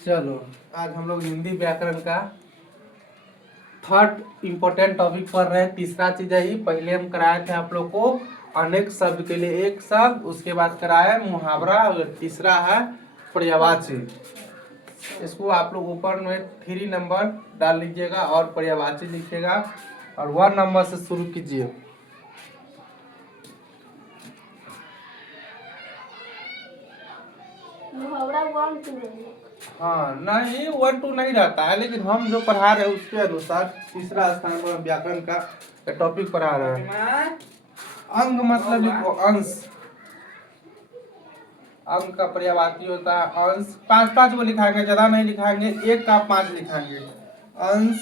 चलो, आज हम लोग हिंदी व्याकरण का थर्ड इम्पोर्टेंट टॉपिक पढ़ रहे हैं। तीसरा चीज है ही, पहले हम कराए थे आप लोग को अनेक शब्द के लिए एक शब्द, उसके बाद कराया मुहावरा, और तीसरा है पर्यायवाची। इसको आप लोग ऊपर में 3 नंबर डाल लीजिएगा और पर्यायवाची लिखिएगा और 1 नंबर से शुरू कीजिए। मुहावरा 1 2 है। हाँ, नहीं 1 2 नहीं रहता है, लेकिन हम जो पढ़ा रहे हैं उसके अनुसार तीसरा स्थान पर व्याकरण का टॉपिक पढ़ा रहे हैं। अंग मतलब लिखो अंश। अंग का पर्यायवाची होता है अंश। 5 को लिखाएंगे, ज्यादा नहीं लिखाएंगे, एक का 5 लिखाएंगे। अंश,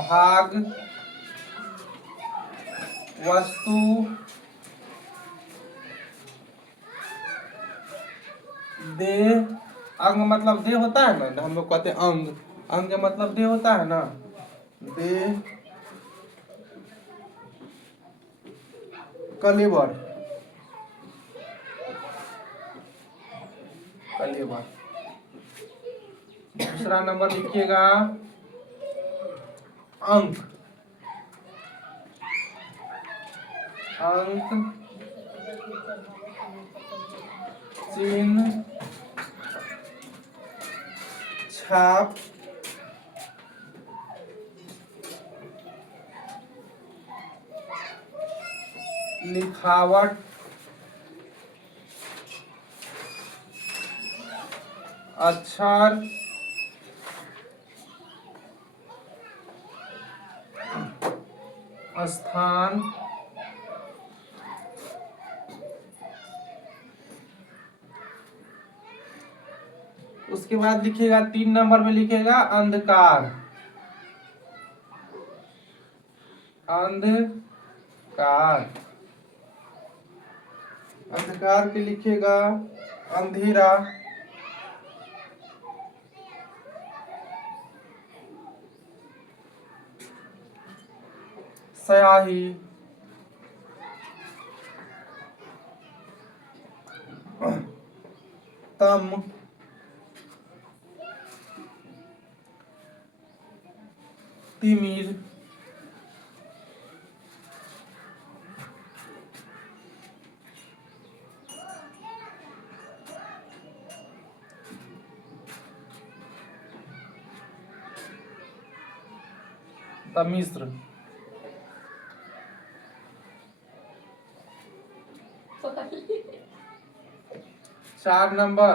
भाग, वस्तु, देह। अंग मतलब देह होता है ना, हम लोग कहते हैं अंग। अंग का मतलब देह होता है ना, देह। कलेवर, कलेवर। दूसरा नंबर लिखिएगा अंक। अंक, चिन्ह, छाप, लिखावट, अक्षर, स्थान, उसके बाद लिखिएगा 3 नंबर में लिखिएगा अंधकार। अंधकार, अंधकार के लिखिएगा अंधेरा। स्याही, तम, तिमिर, तमिश्र। 4 नंबर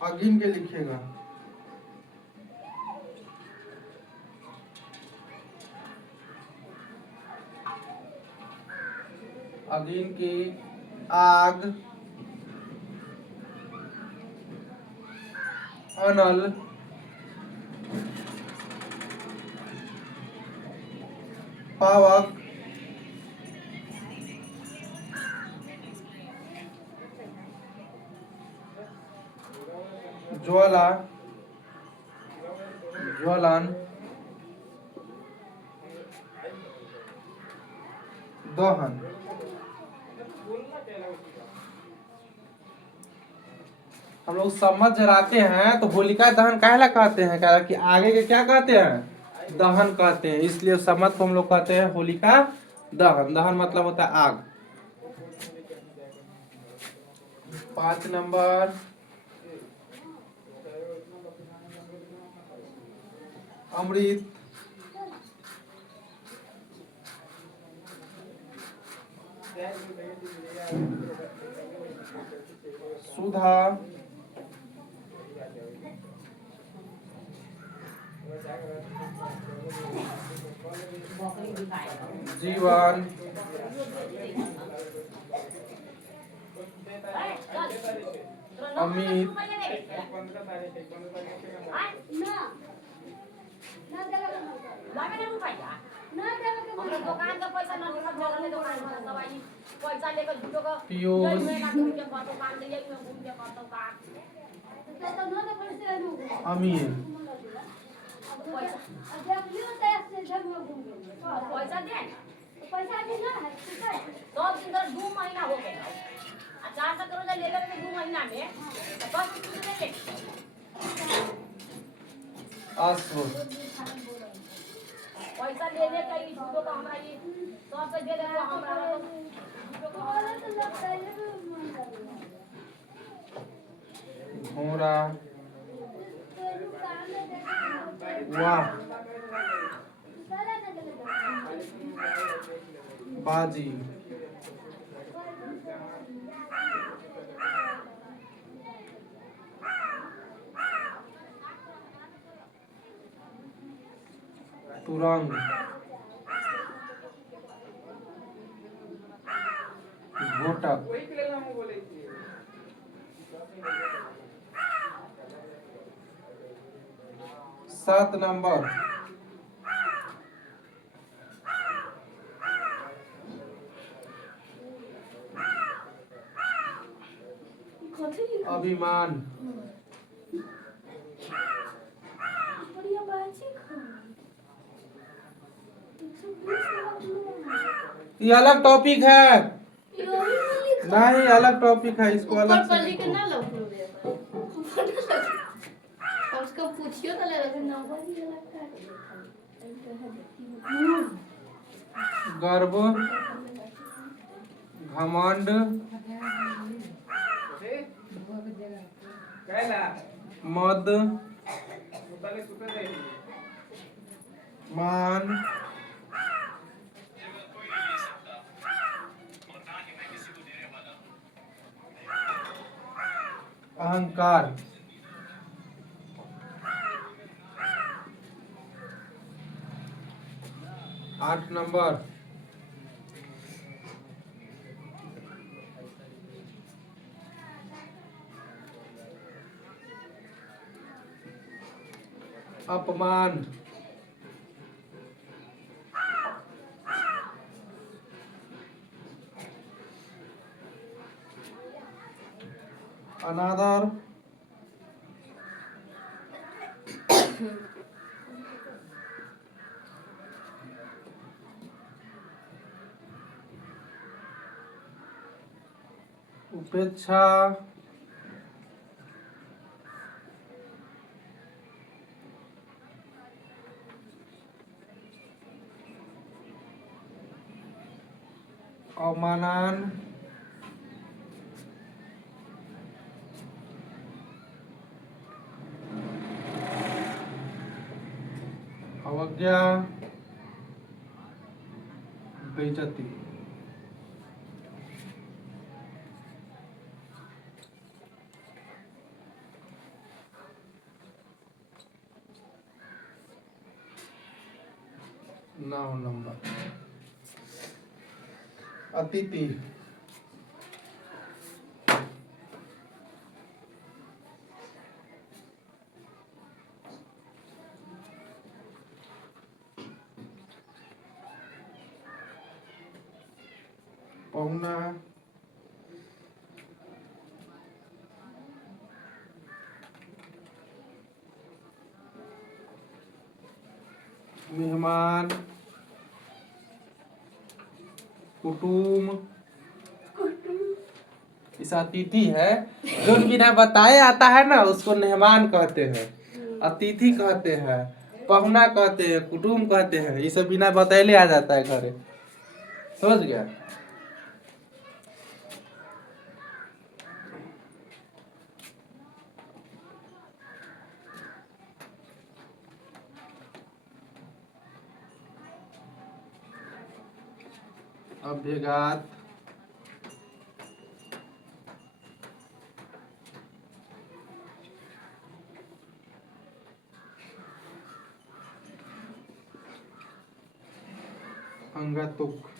अगिन के लिखिएगा अगिन की आग, अनल, पावक, ज्वाला, ज्वलन, दहन। हम लोग समझ जलाते हैं तो होलिका दहन काहे कहते हैं, कारण कि आगे के क्या कहते हैं, दहन कहते हैं, इसलिए समझ को हम लोग कहते हैं होलिका दहन। दहन मतलब होता है आग। 5 नंबर अमृत, सुधा, जीवन, अमित, पीयूष, अमीर। पैसा देना है ठीक है 2 महीना हो गया 400 करोड़ ले लेंगे 2 महीना में तो बस कुछ ले ले अश्व पैसा लेने का ही झूठो का हमरा ये सब पे दे देबो हमरा तो झूठो का और तो लगता है ना घोड़ा वाह बाजी तुरंग घोटक 7 नंबर अभिमान बढ़िया बाजी खा 120 ये अलग टॉपिक है यही में लिखा नहीं अलग टॉपिक है इसको अलग ऊपर से पर लिखे लिखो। ना लखनऊ दे कम से कम पूछियो तो ले रहे नंबर ही लगता है गर्व घमंड मद मान अहंकार 8 नंबर अपमान अनादर उपेक्षा अवमानन अवज्ञा बेइज्जती नौ नंबर अतिथि पहुना मेहमान कुटुम इस अतिथि है जो बिना बताए आता है ना उसको मेहमान कहते हैं अतिथि कहते हैं पहुना कहते हैं कुटुम कहते हैं ये सब बिना बताए आ जाता है घरे समझ गया अभ्यगात अंगतुक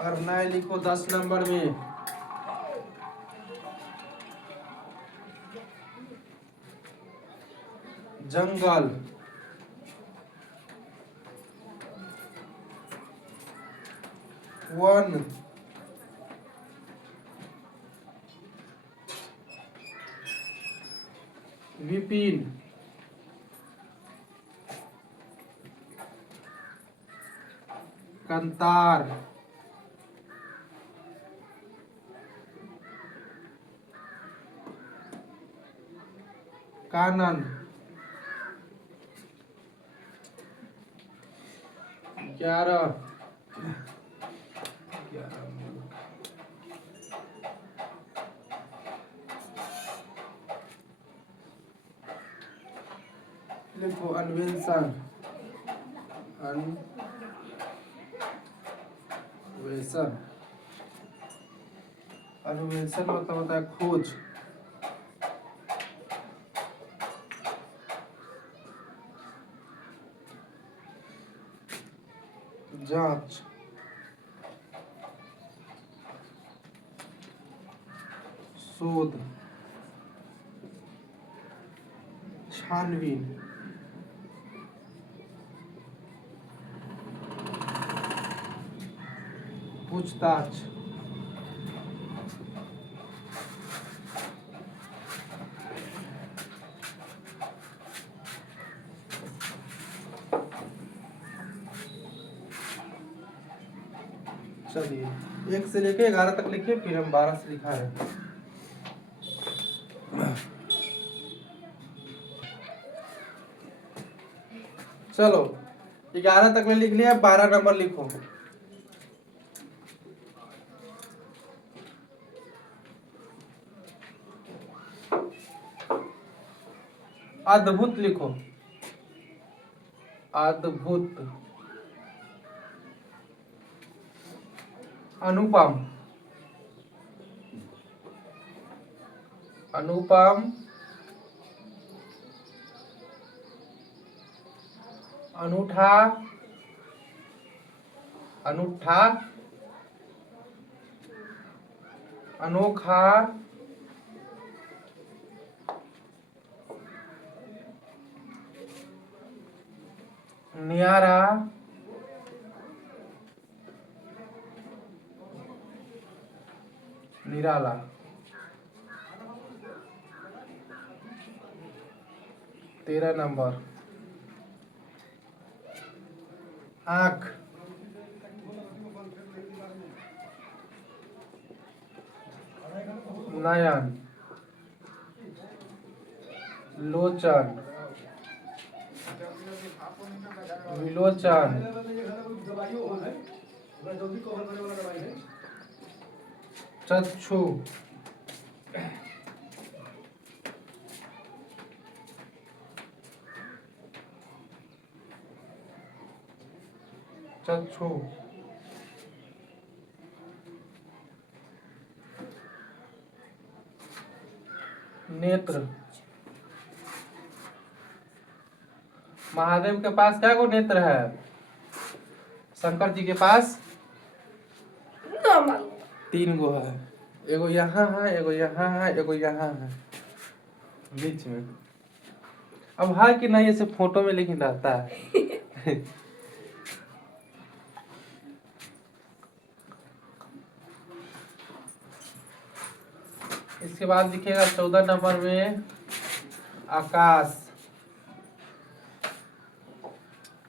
और नए लिखो 10 नंबर में जंगल, वन, विपिन, कंतार, कानन, 11, लिखो अन्वेषण, अन्वेषण, अन्वेषण मतलब होता है खोज। जांच, शोध, छानबीन, पूछताछ, चलिए 1 से लेके 11 तक लिखिए, फिर हम 12 से लिखा है। चलो 11 तक में लिख लिया, 12 नंबर लिखो। अद्भुत लिखो, अद्भुत, अनुपम, अनुपम, अनूठा, अनूठा, अनोखा, न्यारा, निराला। 13 नंबर, आँख, नयन, लोचन, विलोचन, चक्षु, चक्षु, नेत्र। महादेव के पास क्या गो नेत्र है? शंकर जी के पास 3 गो है। एगो यहाँ है, एगो यहाँ है, एगो यहाँ है, बीच में। अब है कि नहीं ऐसे फोटो में लेकिन रहता है। इसके बाद लिखिएगा 14 नंबर में आकाश,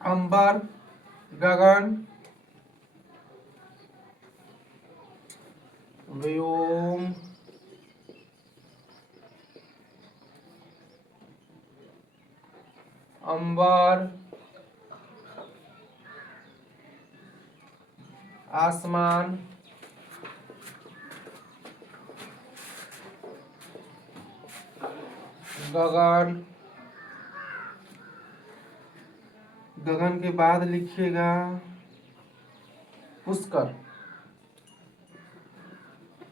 अंबर, गगन, व्योम, अंबर, आसमान, गगन। गगन के बाद लिखिएगा पुष्कर।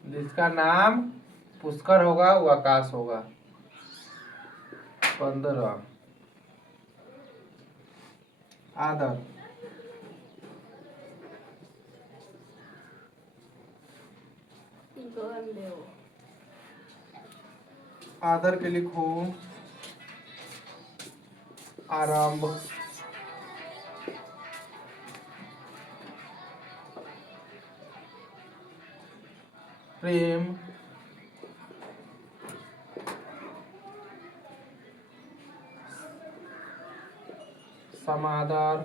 जिसका नाम पुष्कर होगा वो आकाश होगा। 15 आदर, आदर के लिखो आरंभ, प्रेम, समादर,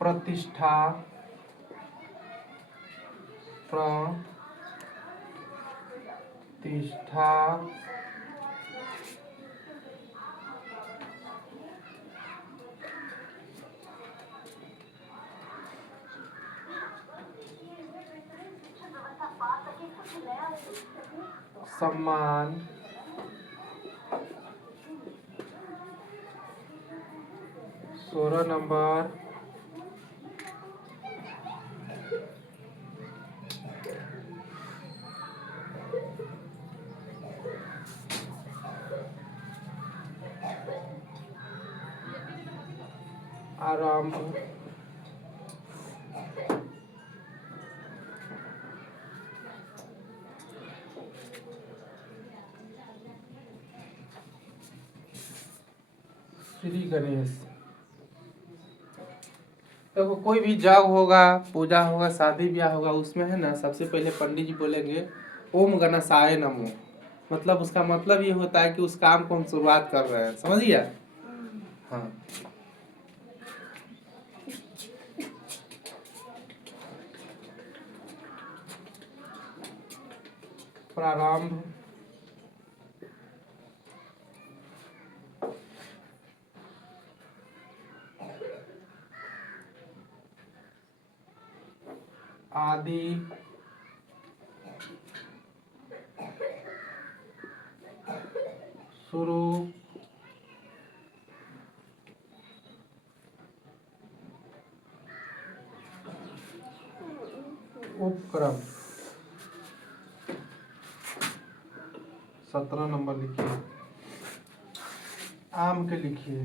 प्रतिष्ठा, प्रतिष्ठा, सम्मान, 16 नंबर, आरंभ, श्री गणेश। देखो कोई भी जग होगा, पूजा होगा, शादी ब्याह होगा, उसमें है ना सबसे पहले पंडित जी बोलेंगे ओम गणेशाय नमो। मतलब उसका मतलब ये होता है कि उस काम को हम शुरुआत कर रहे हैं, समझ गया। हाँ प्रारंभ, आदि, शुरू, उपक्रम। 17 नंबर लिखिए। आम के लिखिए।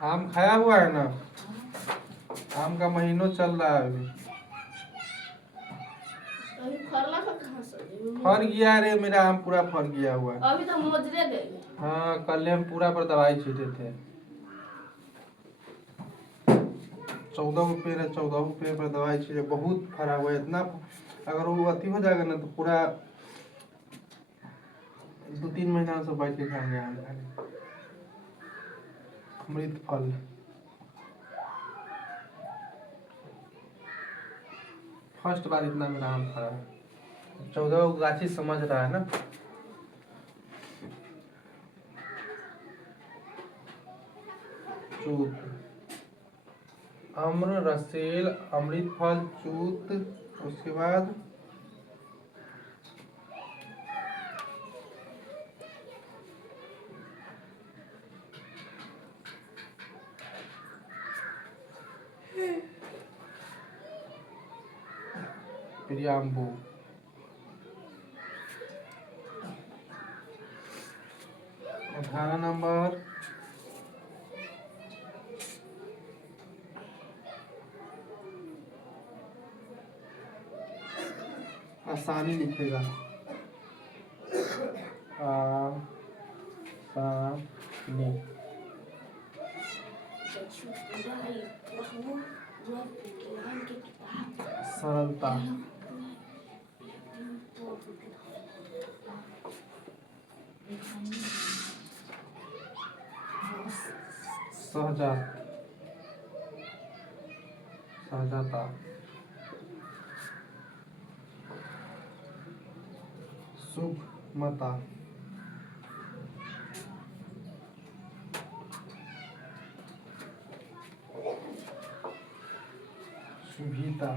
आम खाया हुआ है ना? आम का महीनों चल रहा है अभी। अभी फरला का कहाँ से? फर गया रे, मेरा आम पूरा फर गया हुआ है। अभी तो मोजरे दे गए। हाँ कल हम पूरा पर दवाई छीटे थे। 14 पेड़ है, 14 पेड़ पर दवाई छीटे, बहुत फरा हुआ है इतना। अगर वो अति हो जाएगा ना तो पूरा 2-3 महीना से बैठ के खाएंगे आम खाने। अमृत फल। फर्स्ट बार इतना मेरा आम फरा है। 14 गाछी समझ रहा है ना। चूत, अम्र, रसेल, अमृत फल, चूत। उसके बाद प्रियांबू। 18 नंबर आसानी लिखेगा। आसानी, सरलता, सहजता, सुगमता, सुविधा,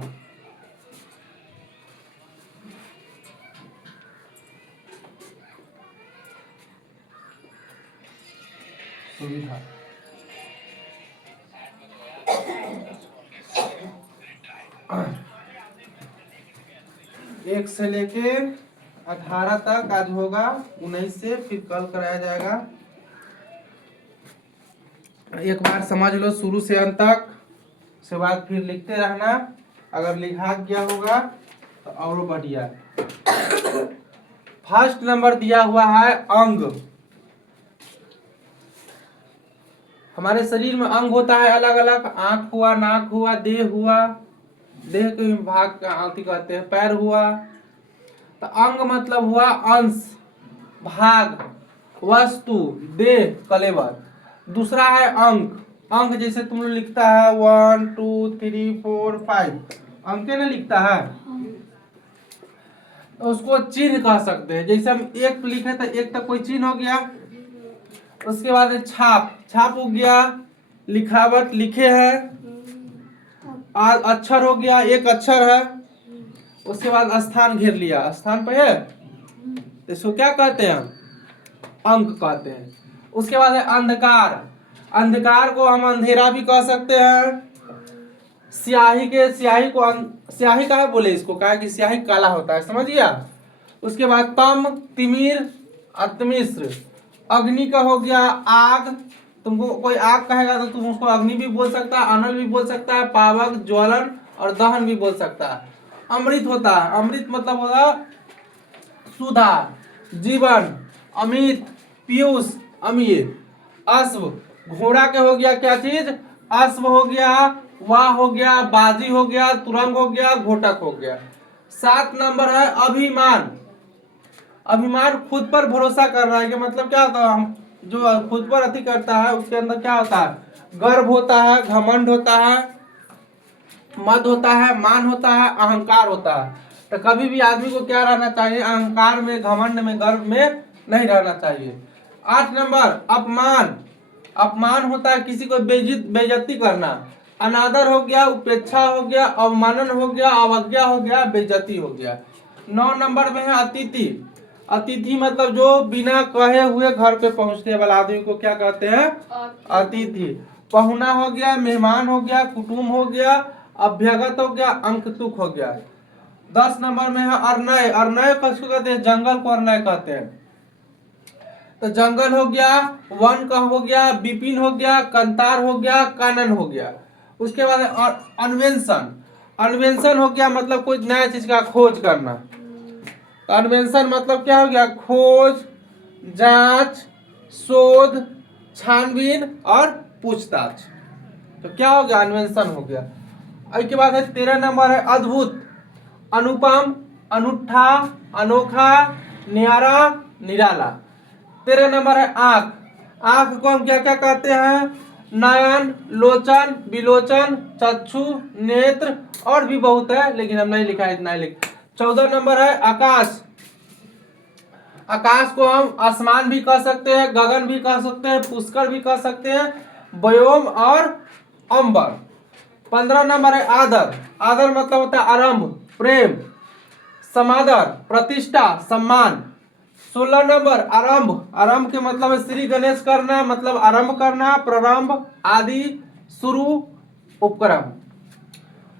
सुविधा। एक से लेके 18 तक आज होगा, 19 से फिर कल कराया जाएगा। एक बार समझ लो शुरू से अंत तक, उसके बाद फिर लिखते रहना। अगर लिखा गया होगा और बढ़िया। फर्स्ट नंबर दिया हुआ है अंग। हमारे शरीर में अंग होता है अलग अलग, आंख हुआ, नाक हुआ, देह हुआ, देह के भाग कहते हैं, पैर हुआ। तो अंग मतलब हुआ अंश, भाग, वस्तु, देह, कलेवर। दूसरा है अंक। अंक जैसे तुम लोग लिखता है 1 2 3 4 5, अंक ना लिखता है, तो उसको चिन्ह कह सकते हैं। जैसे हम एक लिखे तो एक तक कोई चिन्ह हो गया। उसके बाद है छाप, छाप हो गया, लिखावट, लिखे है। अक्षर हो गया, एक अक्षर है। उसके बाद स्थान घेर लिया, स्थान पे है, तो इसको क्या कहते हैं? अंक कहते हैं। उसके बाद है अंधकार। अंधकार को हम अंधेरा भी कह सकते हैं। स्याही को स्याही का है बोले इसको, कहा कि स्याही काला होता है, समझ गया। उसके बाद तम, तिमिर, अतमिश्र। अग्नि का हो गया आग, तुमको कोई आग कहेगा तो तुम उसको अग्नि भी बोल सकता है, अनल भी बोल सकता है, पावक, ज्वलन और दहन भी बोल सकता है। अमृत होता है, अमृत मतलब होगा सुधा, जीवन, अमित, पीयूष, अमीर। अश्व, घोड़ा के हो गया क्या चीज? अश्व हो गया, वाह हो गया, बाजी हो गया, तुरंग हो गया, घोटक हो गया। 7 नंबर है अभिमान। अभिमान खुद पर भरोसा कर रहा है कि मतलब क्या होता है, हम जो खुद पर अति करता है उसके अंदर क्या होता है? गर्व होता है, घमंड होता है, मद होता है, मान होता है, अहंकार होता है। तो कभी भी आदमी को क्या रहना चाहिए? अहंकार में, घमंड में, गर्व में नहीं रहना चाहिए। 8 नंबर अपमान। अपमान होता है किसी को बेइज्जती करना। अनादर हो गया, उपेक्षा हो गया, अवमानन हो गया, अवज्ञा हो गया, बेइज्जती हो गया। 9 नंबर में है अतिथि। अतिथि मतलब जो बिना कहे हुए घर पे पहुंचने वाला आदमी को क्या कहते हैं? अतिथि। पहुना हो गया, मेहमान हो गया, कुटुंब हो गया, अभ्यागत हो गया, अंकतुक हो गया। 10 नंबर में है अर्नय। अर्नय किसको कहते हैं? जंगल को अर्नय कहते हैं। तो जंगल हो गया, वन का हो गया, विपिन हो गया, कंतार हो गया, कानन हो गया। उसके बाद अन्वेषण। अन्वेषण हो गया मतलब कोई नया चीज का खोज करना। तो अन्वेषण मतलब क्या हो गया? खोज, जांच, शोध, छानबीन और पूछताछ। तो क्या हो गया? अन्वेषण हो गया। इसके बाद है 13 नंबर है अद्भुत, अनुपम, अनूठा, अनोखा, न्यारा, निराला। 13 नंबर है आंख। आंख को हम क्या क्या कहते हैं? नयन, लोचन, विलोचन, चक्षु, नेत्र और भी बहुत है, लेकिन हम नहीं लिखा है, इतना ही लिख। 14 नंबर है आकाश। आकाश को हम आसमान भी कह सकते हैं, गगन भी कह सकते हैं, पुष्कर भी कह सकते हैं, व्योम और अंबर। 15 नंबर है आदर। आदर मतलब होता है आरंभ, प्रेम, समादर, प्रतिष्ठा, सम्मान। 16 नंबर आरंभ। आरंभ के मतलब है श्री गणेश करना, मतलब आरंभ करना, प्रारंभ, आदि, शुरू, उपक्रम।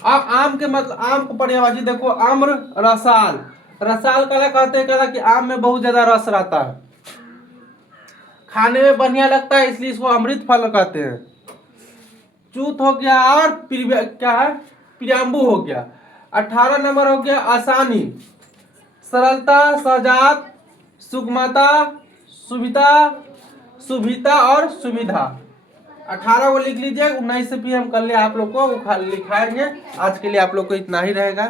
अब आम के मतलब, आम को पर्यायवाची देखो, आम्र, रसाल। रसाल कला कहते हैं कला कि आम में बहुत ज्यादा रस रहता है, खाने में बढ़िया लगता है, इसलिए इसको अमृत फल कहते हैं। चूत हो गया और क्या है? प्रियम्बु हो गया। 18 नंबर हो गया आसानी, सरलता, सहजात, सुगमता, सुविधा, सुविधा और सुविधा। 18 को लिख लीजिए। 19 से भी हम कल आप लोग को लिखाएंगे। आज के लिए आप लोग को इतना ही रहेगा।